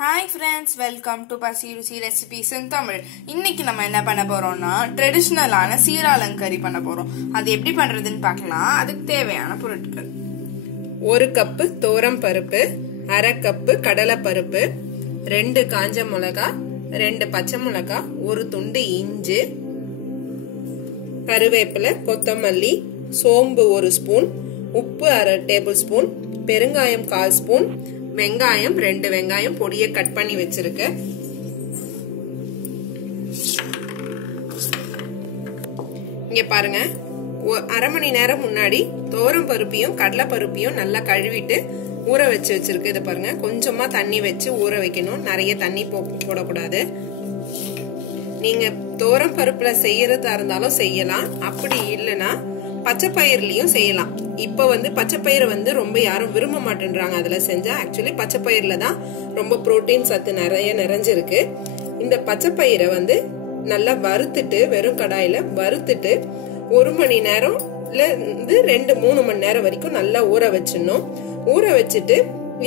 Hi friends, welcome to Pasi Rusi Recipes in Tamil. இன்னைக்கு நம்ம என்ன பண்ண போறோம்னா ட்ரெடிஷனலான சீராளன் கறி பண்ண போறோம். அது எப்படி பண்றதுன்னு பார்க்கலாம். அதுக்கு தேவையான பொருட்கள்: 1 கப் தோரம் பருப்பு, 1/2 கப் கடலை பருப்பு, 2 காஞ்ச மிளகாய், 2 பச்சை மிளகாய், 1 துண்டு இஞ்சி, கருவேப்பிலை, கொத்தமல்லி, சோம்பு 1 ஸ்பூன், உப்பு 1/2 டேபிள் ஸ்பூன், பெருங்காயம் 1/4 ஸ்பூன், வெங்காயம் 2 வெங்காயம் பொடியை கட் பண்ணி வச்சிருக்கேன். இங்க பாருங்க, 1/2 மணி நேரம் முன்னாடி தோரம் பருப்பையும் கடலை பருப்பையும் நல்லா கழுவிட்டு ஊற வச்சிருக்கு. இதை பாருங்க, கொஞ்சமா தண்ணி வச்சு ஊற வைக்கணும். நிறைய தண்ணி போடக்கூடாது. நீங்க தோரம் பருப்புல செய்யறதா இருந்தாலும் செய்யலாம், அப்படி இல்லைன்னா பச்சை பயிர்லயும் செய்யலாம். இப்ப பச்சை பயிரை ரொம்ப யாரும் விரும்ப மாட்டேன்றாங்க அதுல செஞ்சா. ஆக்சுவலி பச்சை பயிர்ல தான் ரொம்ப புரோட்டீன் சத்து நிறைஞ்சிருக்கு. இந்த பச்சை பயிரை நல்லா வறுத்துட்டு, வெறும் கடாயில வறுத்துட்டு 1 மணி நேரம்ல இருந்து 2-3 மணி நேரம் வரைக்கும் நல்லா ஊற வச்சிடணும். ஊற வச்சுட்டு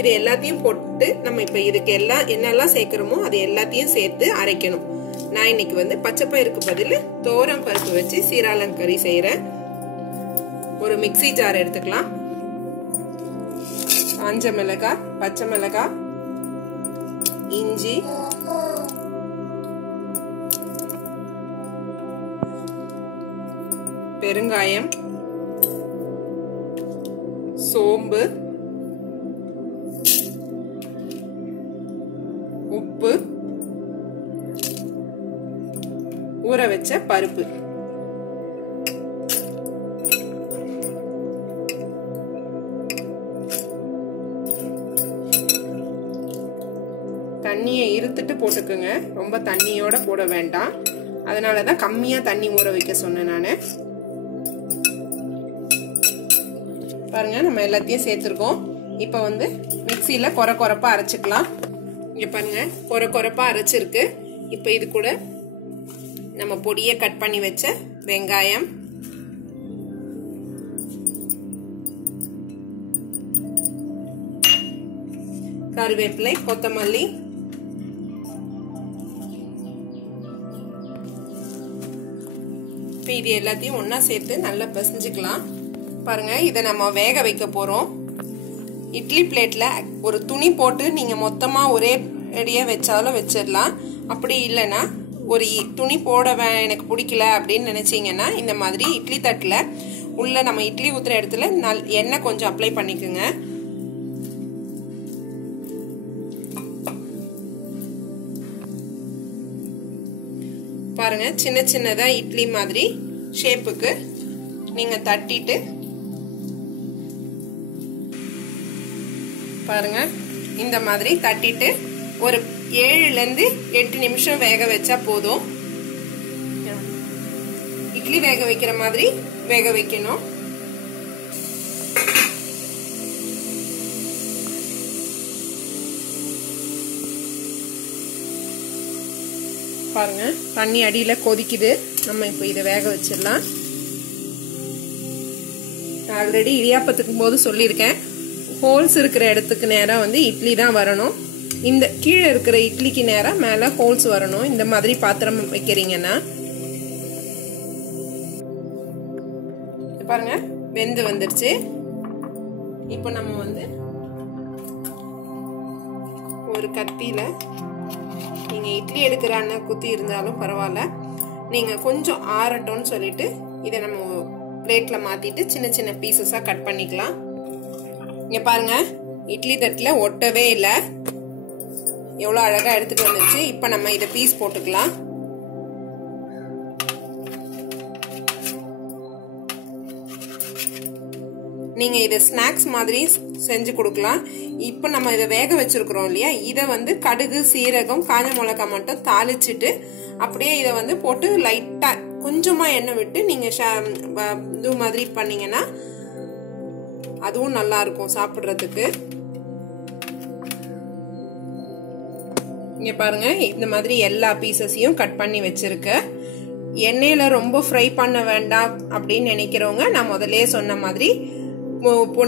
இது எல்லாத்தையும் போட்டு நம்ம இப்ப இதுக்கு என்னெல்லாம் சேர்க்கிறோமோ அது எல்லாத்தையும் சேர்த்து அரைக்கணும். நான் இன்னைக்கு பச்சை பயிருக்கு பதில் தோரம் பருப்பு வச்சு சீராளன் கறி செய்யறேன். ஒரு மிக்ஸி ஜார் எடுத்துக்கலாம். காஞ்ச மிளகாய், பச்சை மிளகாய், இஞ்சி, பெருங்காயம், சோம்பு, உப்பு, ஊற வச்ச பருப்பு. தண்ணியை இருத்துட்டு போட்டுக்குங்க, ரொம்ப தண்ணியோட போட வேண்டாம். அதனாலதான் கம்மியா தண்ணி ஊற வைக்க சொன்னேன் நானு. பாருங்க, நம்ம எல்லாத்தையும் சேர்த்திருக்கோம். இப்ப மிக்சியில கொரப்பா அரைச்சுக்கலாம். இங்க பாருங்க, கொரப்பா அரைச்சிருக்கு. இப்ப இது கூட நம்ம பொடியை கட் பண்ணி வச்ச வெங்காயம், கருவேப்பிலை, கொத்தமல்லி, இது எல்லாத்தையும் ஒன்னா சேர்த்து நல்லா பிசைஞ்சுக்கலாம். பாருங்க, இதை நம்ம வேக வைக்க போறோம். இட்லி பிளேட்ல ஒரு துணி போட்டு நீங்க மொத்தமா ஒரே அடியா வச்சாலும் வச்சிடலாம். அப்படி இல்லைன்னா ஒரு துணி போட எனக்கு பிடிக்கல அப்படின்னு நினைச்சீங்கன்னா இந்த மாதிரி இட்லி தட்டுல உள்ள நம்ம இட்லி ஊத்துற இடத்துல எண்ணெய் கொஞ்சம் அப்ளை பண்ணிக்கோங்க. பாருங்க, சின்ன சின்னதா இட்லி மாதிரி ஷேப்புக்கு நீங்க தட்டிட்டு பாருங்க, இந்த மாதிரி தட்டிட்டு ஒரு 7ல இருந்து 8 நிமிஷம் வேக வச்சா போதும். இட்லி வேக வைக்கிற மாதிரி வேக வைக்கணும். பாருங்க, தண்ணி அடியில கொதிக்குது. நம்ம இப்ப இதை வேக வச்சிடலாம். ஆல்ரெடி இடியாப்பத்துக்கு போது சொல்லியிருக்கேன், ஹோல்ஸ் இருக்கிற இடத்துக்கு நேரா இட்லி தான் வரணும். இந்த கீழே இருக்கிற இட்லிக்கு நேரா மேல ஹோல்ஸ் வரணும். இந்த மாதிரி பாத்திரம் வைக்கிறீங்கன்னா பாருங்க, வெந்து வந்துருச்சு. இப்ப நம்ம ஒரு கத்தியில, நீங்க இட்லி எடுக்கிற அண்ணன் குத்தி இருந்தாலும் பரவாயில்ல, நீங்க கொஞ்சம் ஆறட்டும்னு சொல்லிட்டு இதை நம்ம பிளேட்ல மாத்திட்டு சின்ன சின்ன பீசஸா கட் பண்ணிக்கலாம். இங்க பாருங்க, இட்லி தட்டுல ஒட்டவே இல்லை, எவ்வளவு அழகா எடுத்துட்டு வந்துச்சு. இப்ப நம்ம இதை பீஸ் போட்டுக்கலாம். நீங்க இதை ஸ்நாக்ஸ் மாதிரி செஞ்சு கொடுக்கலாம். இப்ப நம்ம இதை வேக வச்சிருக்கிறோம் இல்லையா, இதை கடுகு, சீரகம், காஞ்ச மிளகாய் மட்டும் தாளிச்சுட்டு அப்படியே இதை போட்டு லைட்டா கொஞ்சமா எண்ணெய் விட்டு நீங்க இது மாதிரி பண்ணீங்கன்னா அதுவும் நல்லா இருக்கும் சாப்பிடுறதுக்கு. இங்க பாருங்க, இந்த மாதிரி எல்லா பீசஸையும் கட் பண்ணி வச்சிருக்க. எண்ணெயில ரொம்ப ஃப்ரை பண்ண வேண்டாம் அப்படின்னு நினைக்கிறவங்க நான் முதல்லயே சொன்ன மாதிரி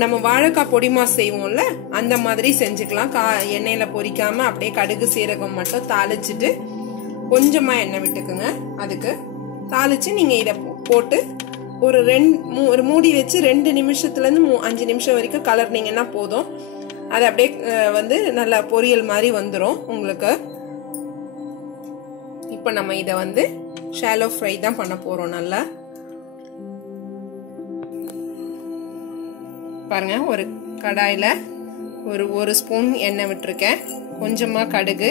நம்ம வாழைக்காய் பொடி மாஸ் செய்வோம்ல அந்த மாதிரி செஞ்சுக்கலாம். எண்ணெயில பொரிக்காம அப்படியே கடுகு சீரகம் மட்டும் தாளிச்சுட்டு கொஞ்சமா எண்ணெய் விட்டுக்குங்க. அதுக்கு தாளிச்சு நீங்க இதை போட்டு ஒரு மூடி வச்சு 2 நிமிஷத்துல இருந்து 5 நிமிஷம் வரைக்கும் கலர்னீங்கன்னா போதும். அது அப்படியே நல்லா பொரியல் மாதிரி வந்துடும் உங்களுக்கு. இப்ப நம்ம இதை ஷாலோ ஃப்ரை தான் பண்ண போறோம். நல்லா பாருங்க, ஒரு கடாயில ஒரு ஸ்பூன் எண்ணெய் விட்டுருக்கேன். கொஞ்சமா கடுகு,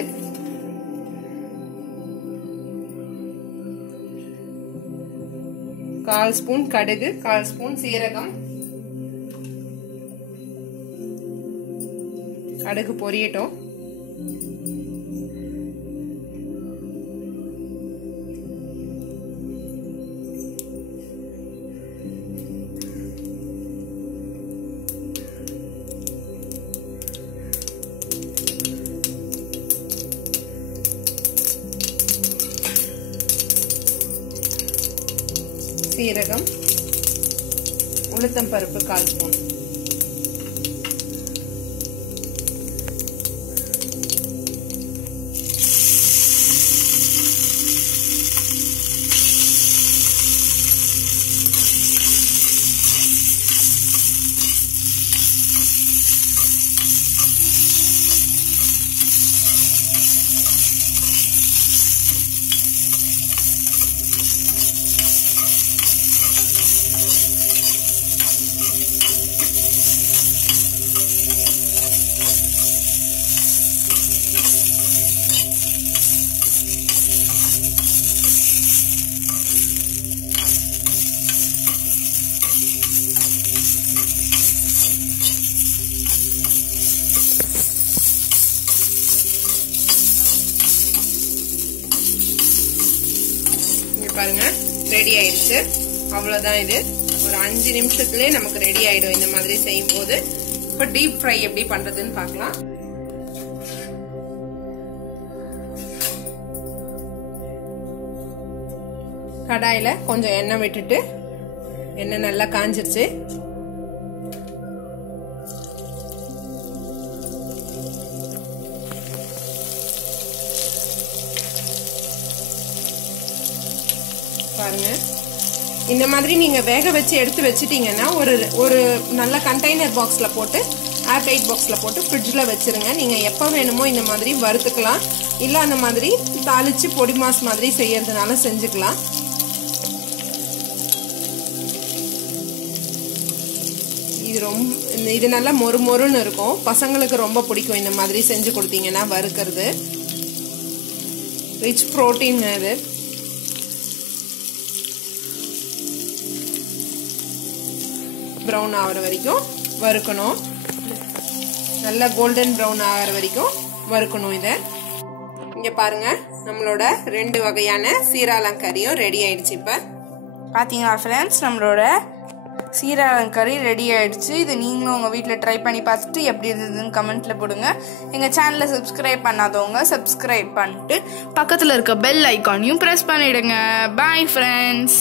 கால் ஸ்பூன் கடுகு, 1/4 ஸ்பூன் சீரகம். கடுகு பொரியட்டும். சீரகம், உளுத்தம் பருப்பு 1/4 ஸ்பூன், பாருங்க ரெடி ஆயிடுச்சு. அவ்வளவுதான். இது ஒரு 5 நிமிஷத்துலயே நமக்கு ரெடி ஆயிடும் இந்த மாதிரி செய்யும் போது. இப்ப டீப் ஃப்ரை எப்படி பண்றதுன்னு பார்க்கலாம். கடாயில கொஞ்சம் எண்ணெய் விட்டுட்டு, எண்ணெய் நல்லா காஞ்சிருச்சு. பாருங்க, இந்த மாதிரி நீங்க வேக வச்சு எடுத்து வச்சிட்டீங்கன்னா ஒரு நல்ல கண்டெய்னர் பாக்ஸ்ல போட்டு, ஏர்டைட் பாக்ஸ்ல போட்டு ஃப்ரிட்ஜ்ல வச்சிருங்க. நீங்க எப்ப வேணுமோ இந்த மாதிரி வறுத்துக்கலாம். இல்ல அந்த மாதிரி தாளிச்சு பொடி மாஸ் மாதிரி செய்யறதுனால செஞ்சுக்கலாம். இது நல்லா மொறுமொறுன்னு இருக்கும். பசங்களுக்கு ரொம்ப பிடிக்கும் இந்த மாதிரி செஞ்சு கொடுத்தீங்கன்னா. வறுக்கிறது ரிச் புரோட்டீன். இது ப்ரௌன் ஆகிற வரைக்கும் வறுக்கணும். நல்லா கோல்டன் ப்ரௌன் ஆகிற வரைக்கும் வறுக்கணும். இதை இங்க பாருங்க, நம்மளோட 2 வகையான சீராளங்கறியும் ரெடி ஆயிடுச்சு. இப்ப பாத்தீங்களா ஃப்ரெண்ட்ஸ், நம்மளோட சீராளங்கறி ரெடி ஆயிடுச்சு. இது நீங்களும் உங்க வீட்டில் ட்ரை பண்ணி பார்த்துட்டு எப்படி இருந்ததுன்னு கமெண்ட்ல போடுங்க. எங்க சேனலை சப்ஸ்கிரைப் பண்ணாதவங்க சப்ஸ்கிரைப் பண்ணிட்டு பக்கத்துல இருக்க பெல் ஐக்கானையும் பிரஸ் பண்ணிடுங்க. Bye friends.